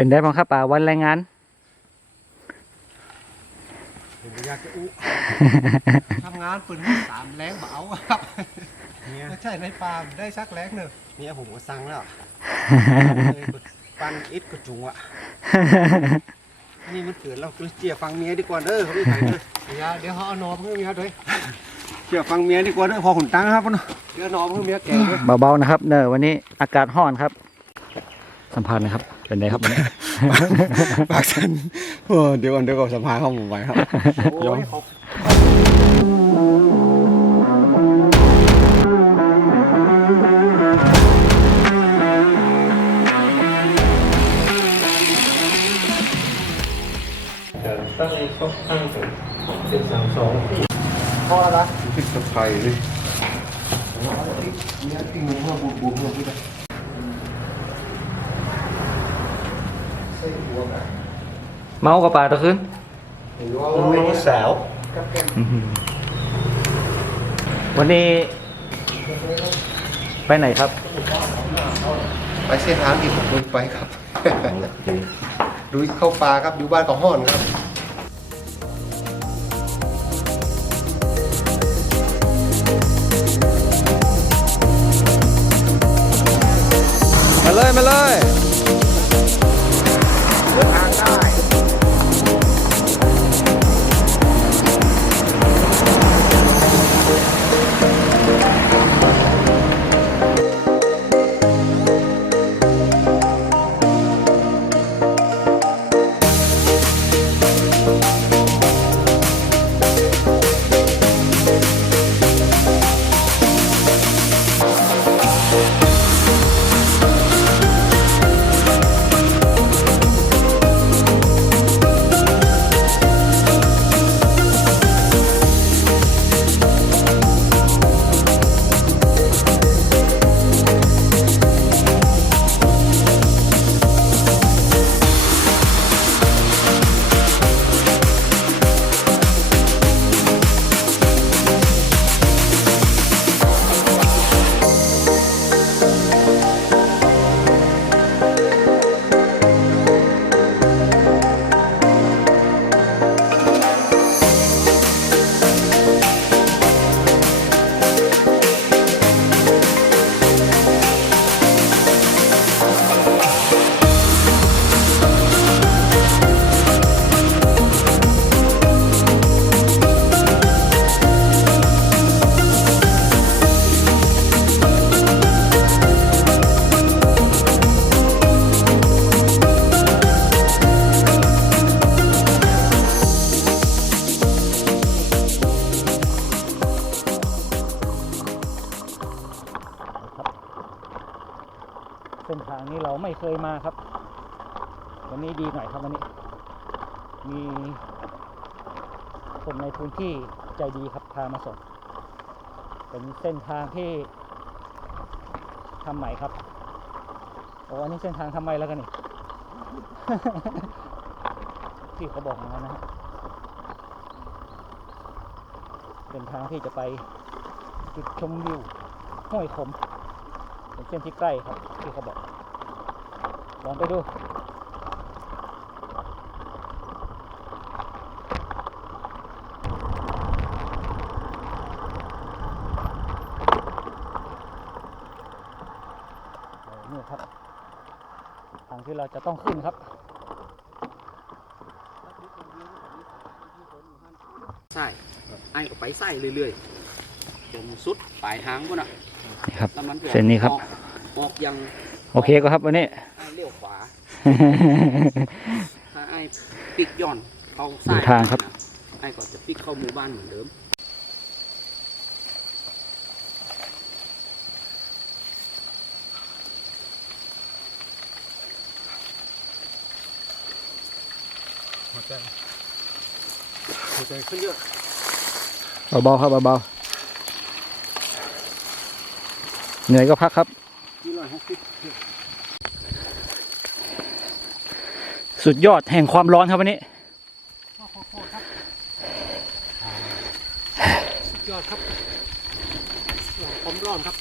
เป็นได้บ้างครับป่าวันแรงงานผมอยากจะอุทำงานปืนให้สามแรงเบเอาครับเนี่ยไม่ใช่ในปาล์มได้สักแรงหนึ่งเนี่ยผมก็สั่งแล้วเลยปั้นอิดกระจุงอะอันนี่มันเกิดแล้วเจียฟังเมียดีกว่าเด้อเขาไม่ไปเด้อเดี๋ยวเดี๋ยวเขาเอานอมเพื่อเมียด้วยเจียฟังเมียดีกว่าเด้อพอขุนตังครับพ่อเนาะเดี๋ยวนอมเพื่อเมียแก่ด้วยเบาๆนะครับเนอะวันนี้อากาศร้อนครับ สัมพันธ์นะครับ เป็นไงครับวันนี้ปากสันเออเดี๋ยวก่อนเดี๋ยวก่อนสัมภาษณ์เข้าผมไว้ครับโอ้ยเขาตั้งช่องตั้งถึงเป็นสามสองพอแล้วพิษสะไพรเลยเนี่ยติ่งหัวบูบบูบหัวบูบ เมากับป่าตะคืนน้องสาววันนี้ ไปไหนครับ ไปเส้นทางที่ผมเคยไปครับดูเข้าป่าครับอยู่บ้านกับห้อนครับ ครับ วันนี้ดีหน่อยครับวันนี้ มีคนในพื้นที่ใจดีครับพามาส่งเป็นเส้นทางที่ทำใหม่ครับโอ้อันนี้เส้นทางทำใหม่แล้วกันนี่ที่เขาบอกมานะฮะเป็นทางที่จะไปจุดชมวิวห้วยขมเป็นเส้นที่ใกล้ครับที่เขาบอก ลองไปดูเออนี่ครับ ทางที่เราจะต้องขึ้นครับใช่ไอ้ก็ไปใส่เรื่อยๆจนสุดปลายทางพุ่นอะนี่ครับแล้วมันก็เส้นนี้ครับ ออกออกยัง โอเคก็ครับวันนี้ ถ้าไอ้ปิกย่อนเข้าดูซ้ายทางครับ ไอ้ก็จะปิกเข้าหมู่บ้านเหมือนเดิมหัวใจหัวใจขึ้นเยอะเบาๆครับเบาๆเหนื่อยก็พักครับ ที่ร้อยหก สุดยอดแห่งความร้อนครับวันนี้สุดยอดครับความร้อนครับ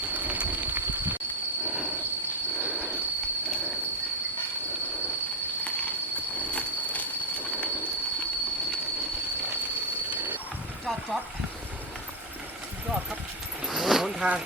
ซอสยอดครับหนทาง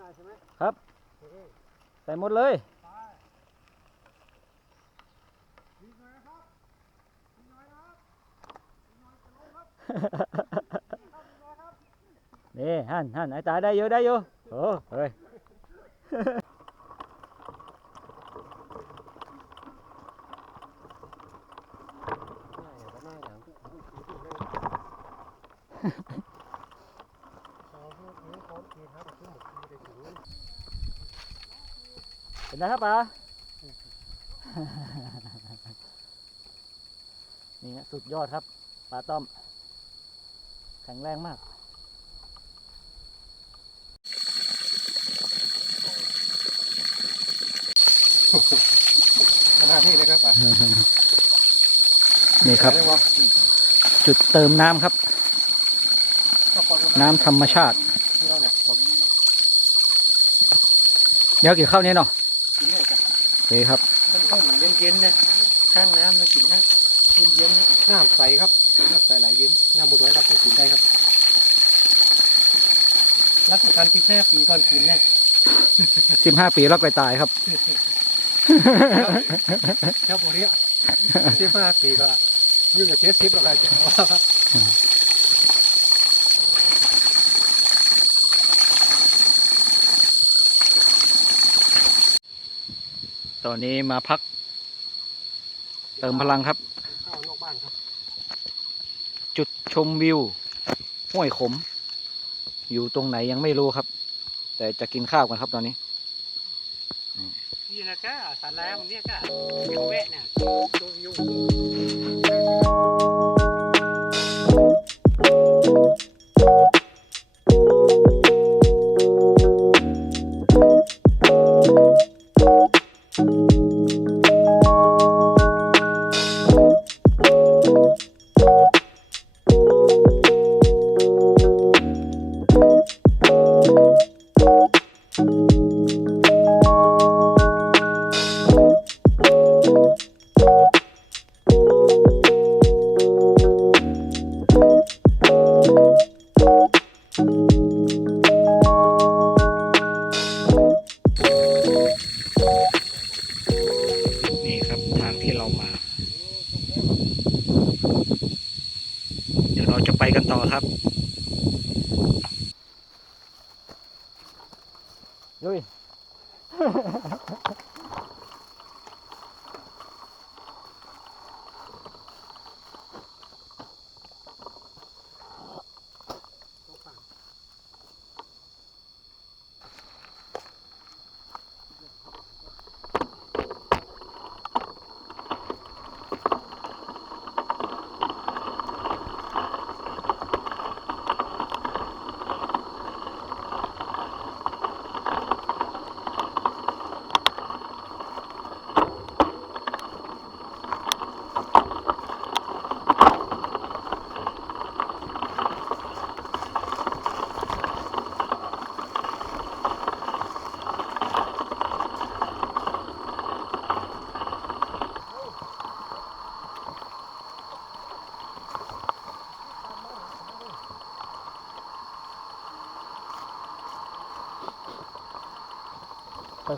ได้ใช่ไหม ครับ ใส่หมดเลยนี่หันหันไอ้ตาได้เยอะได้เยอะโอ้เฮ้ย เป็นไงครับป๋า นี่ฮะสุดยอดครับปลาต้อม แข็งแรงมากขนาดนี้เลยครับป่ะนี่ครับได้บ่จุดเติมน้ำครับ น้ำธรรมชาติที่เราเนี่ยผมเดี๋ยวกินข้าวนี้เนาะกินเนี่ย จ้ะโอเคครับต้นๆเย็นๆเนี่ยข้างน้ำมากินนะเย็นๆนะน้ำใสครับน้ำใสไหลเย็นน้ำบุดไว้รับต้องกินได้ครับรับประกันที่ห้าปีก่อนกินเนี่ยสิบห้าปีแล้วไปตายครับเท่าโบเรียสิบห้าปีก็ยุ่งกับเจ็ดสิบแล้วกันจะว่าครับ อนนี้มาพัก เติมพลังครับเข้านอกบ้านครับ จุดชมวิว ห้วยขม อยู่ตรงไหนยังไม่รู้ครับ แต่จะกินข้าวกันครับตอนนี้ นี่นะก้าสารแล้วเนี่ยก้าเดี๋ยวแวะเนี่ยดูวิว ยุ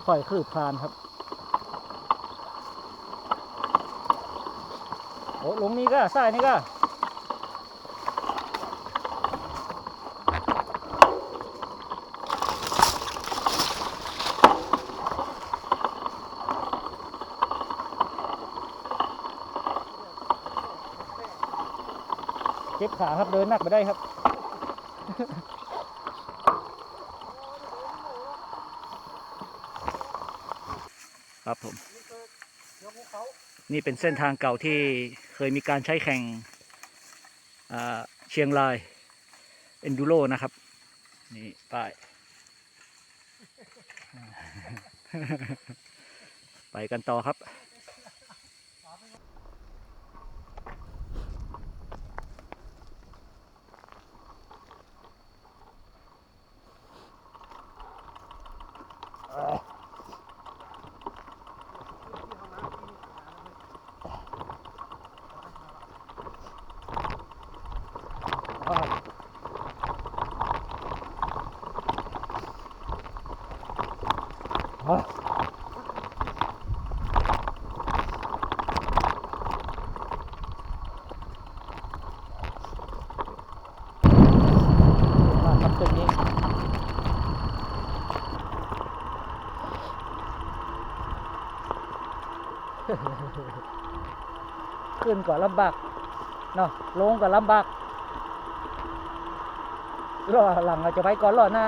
ค่อยๆคลืบคลานครับโอ้ลงนี้ก็ใส่นี่ก็เจ็บขาครับเดินหนักไปได้ครับ ครับผม นี่เป็นเส้นทางเก่าที่เคยมีการใช้แข่งเชียงรายเอนดูโรนะครับ นี่ป้าย ไปกันต่อครับ มากครับตึกนี้ ขึ้นก็ลำบากเนาะลงก็ลำบากรอหลังเราจะไปก่อนรอหน้า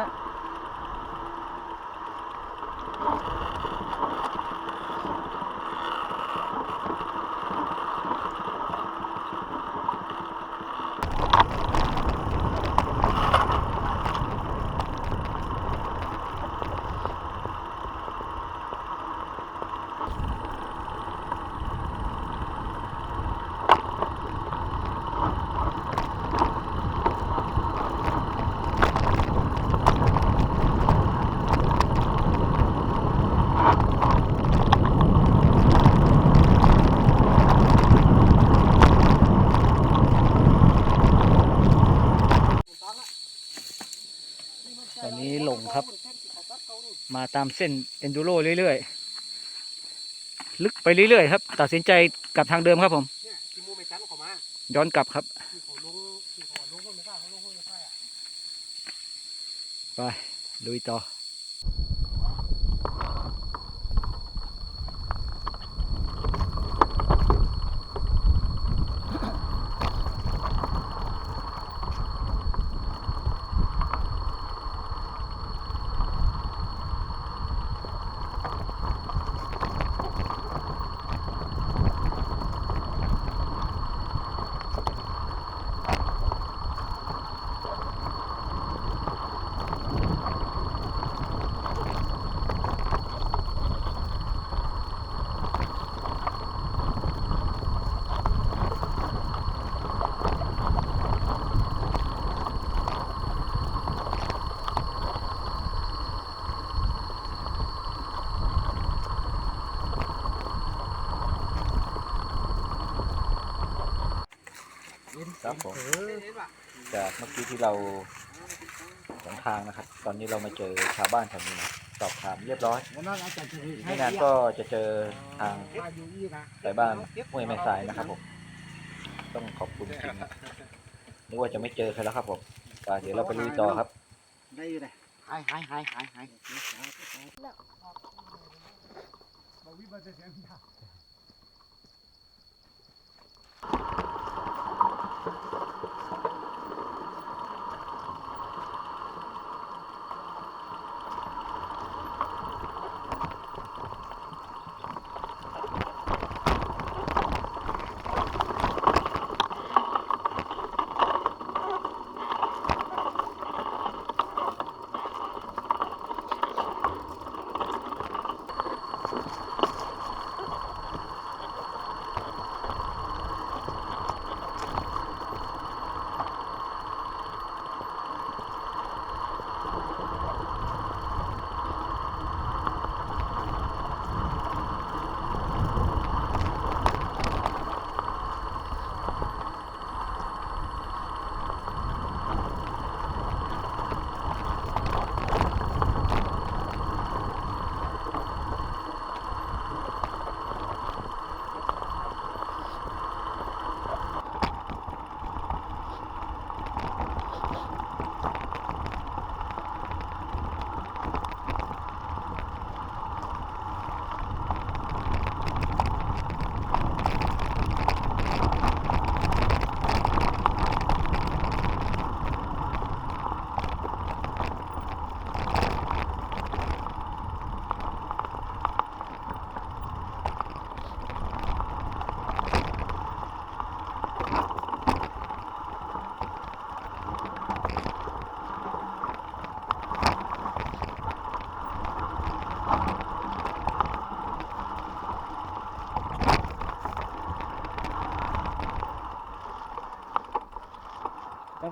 ตอนนี้หลงครับ มา ตามเส้นเอนดูโรเรื่อยๆ ลึกไปเรื่อยๆครับ ตัดสินใจกลับทางเดิมครับผม เนี่ยที่มูไม่จันเขามาย้อนกลับครับที่เขาลงที่เขาลงคนไม่กล้าเขาลงคนไม่กล้าอะไปลุยต่อ ครับผมเห็นป่ะจากเมื่อกี้ที่เราหลงทางนะครับ ตอนนี้เรามาเจอชาวบ้านแถวนี้นะสอบถามเรียบร้อยวันนั้นอาจารย์จะอีกไม่นานก็จะเจอทางมาอยู่นี่นะไปบ้านห้วยแม่สายนะครับผมต้องขอบคุณจริงๆนึกว่าจะไม่เจอใครแล้วครับผมไปเดี๋ยวเราไปลุยต่อครับได้อยู่เลยหายหายหายหายหายค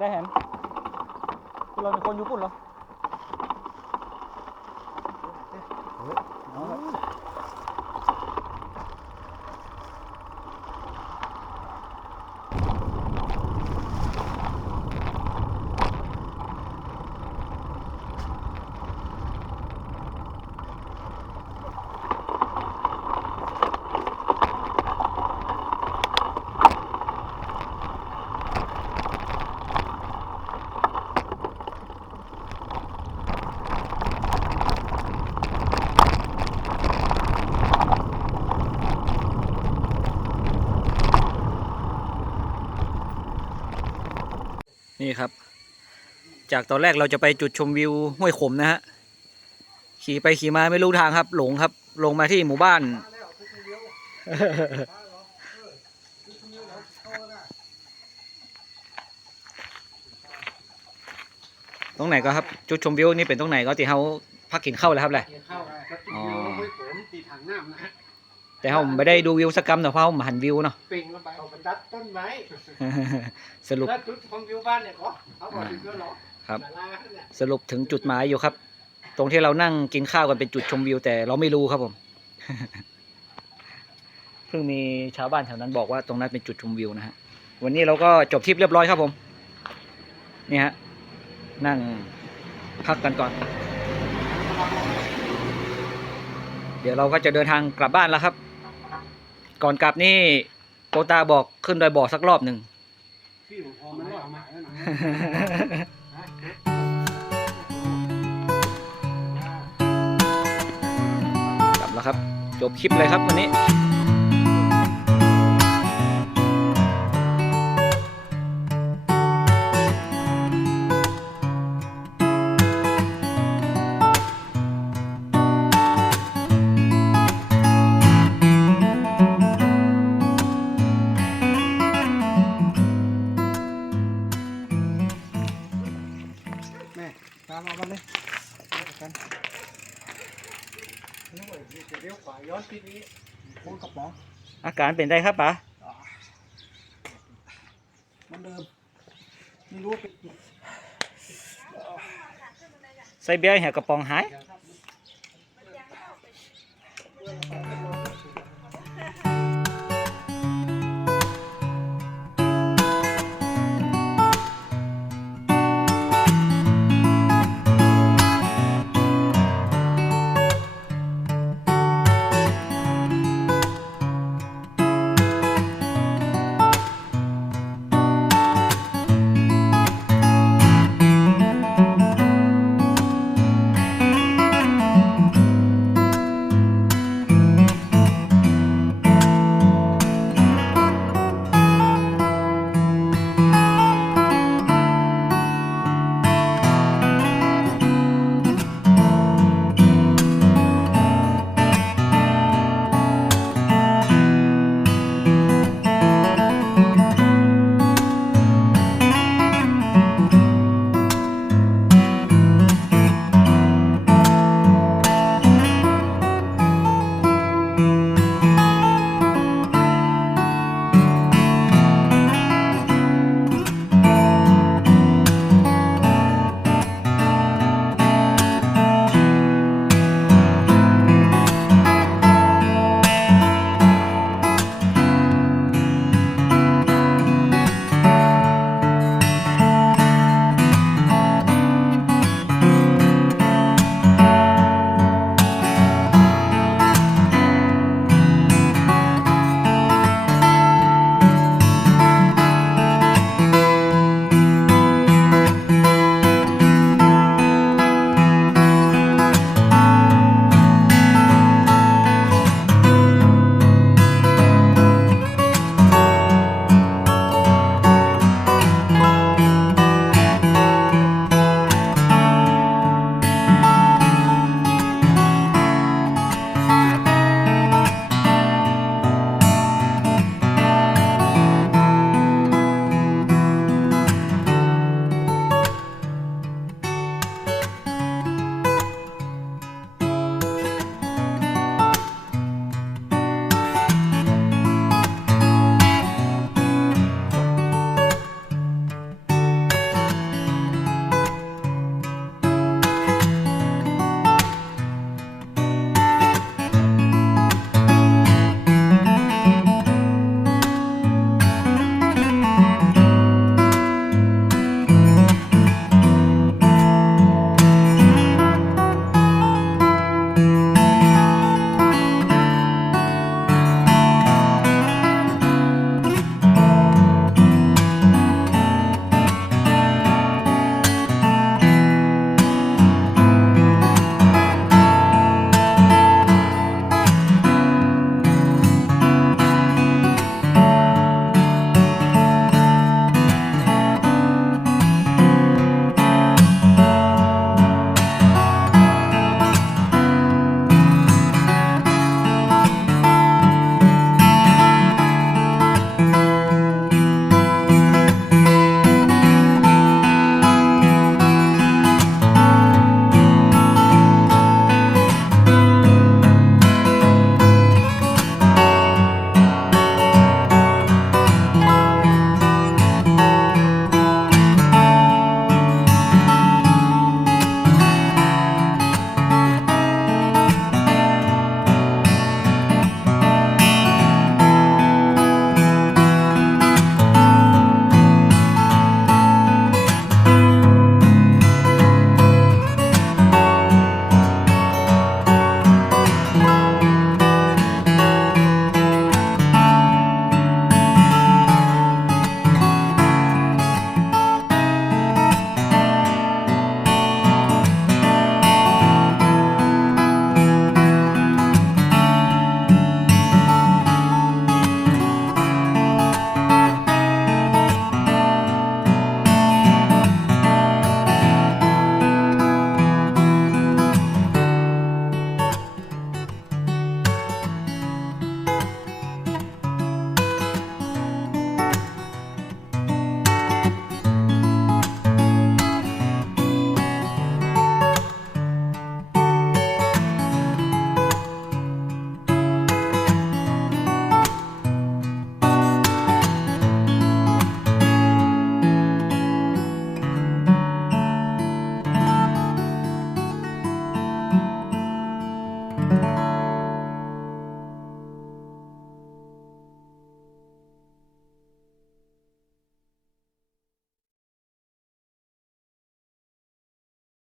ได้แหนพวกเราเป็นคนอยู่ปุ่นเหรอ จากตอนแรกเราจะไปจุดชมวิวห้วยขมนะฮะ ขี่ไปขี่มาไม่รู้ทางครับ หลงครับ ลงมาที่หมู่บ้าน ตรงไหนก็ครับ จุดชมวิวนี่เป็นตรงไหนก็ที่เขาพักกินข้าวแล้วครับแหละ เข้าครับจุดเดียวลงไปผมตีถังน้ำนะฮะแต่เขาไม่ได้ดูวิวสักกรรมแต่เพราะเขามาหันวิวเนาะ ปิงลงไปเอาไปตัดต้นไม้สรุป แล้วจุดของวิวบ้านเนี่ยก็เอาบอกถึงแล้วเหรอ ครับ สรุปถึงจุดหมายอยู่ครับ ตรงที่เรานั่งกินข้าวกันเป็นจุดชมวิว แต่เราไม่รู้ครับผมเพิ่งมีชาวบ้านแถวนั้นบอกว่าตรงนั้นเป็นจุดชมวิวนะฮะวันนี้เราก็จบทริปเรียบร้อยครับผมนี่ฮะนั่งพักกันก่อน เดี๋ยวเราก็จะเดินทางกลับบ้านแล้วครับ ก่อนกลับนี่โกตาบอกขึ้นดอยบ่อสักรอบหนึ่ง ละครับ จบคลิปเลยครับวันนี้ การเป็นไงครับป๋าเหมันเดิมไม่รู้ว่าเป็นใส่เบียร์แหกกระป๋องหายอย่าง